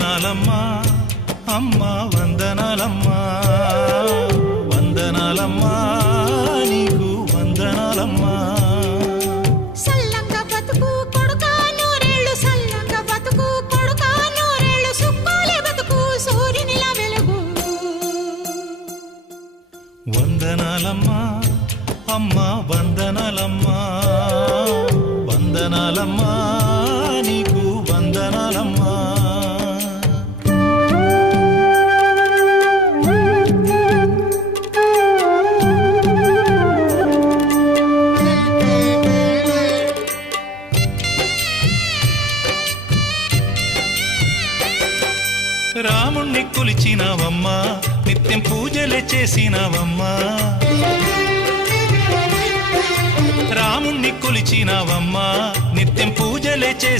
వందనాలమ్మా అమ్మా వందనాలమ్మా వందనాలమ్మా నీకు వందనాలమ్మా సల్లంగా బతుకు కొడుకా నూరేళ్ళు సల్లంగా బతుకు కొడుకా నూరేళ్ళు సుక్కోలే బతుకు సూర్యునిలా వెలుగు వందనాలమ్మా అమ్మా వందనాలమ్మా వందనాలమ్మా నీకు వందనాలమ్మా రాముణ్ణి కొలిచినావమ్మా నిత్యం పూజలే చేసినావమ్మా రాముణ్ణి కొలిచినావమ్మా నిత్యం పూజలే చేసి